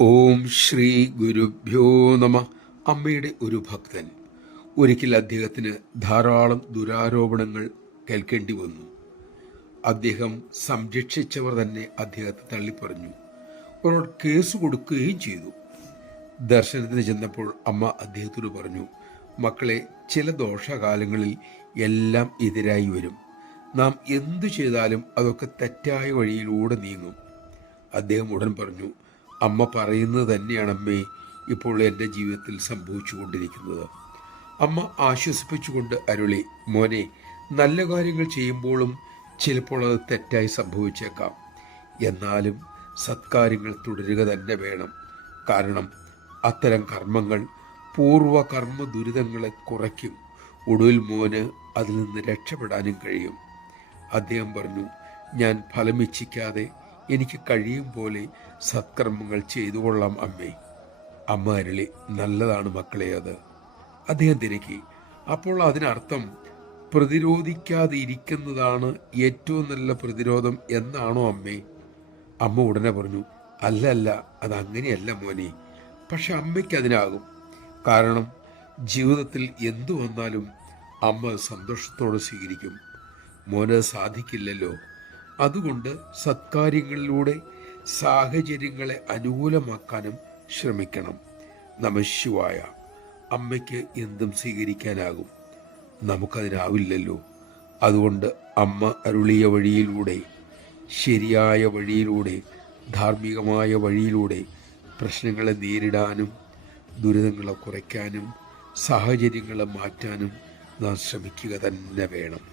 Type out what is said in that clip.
ഓം ശ്രീ ഗുരുഭ്യോ നമ. അമ്മയുടെ ഒരു ഭക്തൻ. ഒരിക്കൽ അദ്ദേഹത്തിന് ധാരാളം ദുരാരോപണങ്ങൾ കേൾക്കേണ്ടി വന്നു. അദ്ദേഹം സംരക്ഷിച്ചവർ തന്നെ അദ്ദേഹത്തെ തള്ളിപ്പറഞ്ഞു, അവരോട് കേസ് കൊടുക്കുകയും ചെയ്തു. ദർശനത്തിന് ചെന്നപ്പോൾ അമ്മ അദ്ദേഹത്തോട് പറഞ്ഞു, മക്കളെ, ചില ദോഷകാലങ്ങളിൽ എല്ലാം എതിരായി വരും. നാം എന്തു ചെയ്താലും അതൊക്കെ തെറ്റായ വഴിയിലൂടെ നീങ്ങും. അദ്ദേഹം ഉടൻ പറഞ്ഞു, അമ്മ പറയുന്നത് തന്നെയാണ് അമ്മേ ഇപ്പോൾ എൻ്റെ ജീവിതത്തിൽ സംഭവിച്ചുകൊണ്ടിരിക്കുന്നത്. അമ്മ ആശ്വസിപ്പിച്ചുകൊണ്ട് അരുളി, മോനെ, നല്ല കാര്യങ്ങൾ ചെയ്യുമ്പോഴും ചിലപ്പോൾ അത് തെറ്റായി സംഭവിച്ചേക്കാം. എന്നാലും സത്കാര്യങ്ങൾ തുടരുക തന്നെ വേണം. കാരണം അത്തരം കർമ്മങ്ങൾ പൂർവകർമ്മ ദുരിതങ്ങളെ കുറയ്ക്കും. ഒടുവിൽ മോന് അതിൽ നിന്ന് രക്ഷപ്പെടാനും കഴിയും. അദ്ദേഹം പറഞ്ഞു, ഞാൻ ഫലമിച്ഛിക്കാതെ എനിക്ക് കഴിയും പോലെ സത്കർമ്മങ്ങൾ ചെയ്തുകൊള്ളാം അമ്മേ. അമ്മ അരുളി, നല്ലതാണ് മക്കളെ അത്. അദ്ദേഹം തിരക്കി, അപ്പോൾ അതിനർത്ഥം പ്രതിരോധിക്കാതെ ഇരിക്കുന്നതാണ് ഏറ്റവും നല്ല പ്രതിരോധം എന്നാണോ അമ്മേ? അമ്മ ഉടനെ പറഞ്ഞു, അല്ല അല്ല, അതങ്ങനെയല്ല മോനെ. പക്ഷെ അമ്മയ്ക്ക് അതിനാകും. കാരണം ജീവിതത്തിൽ എന്തു വന്നാലും അമ്മ സന്തോഷത്തോടെ സ്വീകരിക്കും. മോന് സാധിക്കില്ലല്ലോ. അതുകൊണ്ട് സത്കാര്യങ്ങളിലൂടെ സാഹചര്യങ്ങളെ അനുകൂലമാക്കാനും ശ്രമിക്കണം. നമഃശിവായ. അമ്മയ്ക്ക് എന്തും സ്വീകരിക്കാനാകും, നമുക്കതിനാവില്ലല്ലോ. അതുകൊണ്ട് അമ്മ അരുളിയ വഴിയിലൂടെ, ശരിയായ വഴിയിലൂടെ, ധാർമ്മികമായ വഴിയിലൂടെ പ്രശ്നങ്ങളെ നേരിടാനും ദുരിതങ്ങളെ കുറയ്ക്കാനും സാഹചര്യങ്ങളെ മാറ്റാനും നാം ശ്രമിക്കുക തന്നെ വേണം.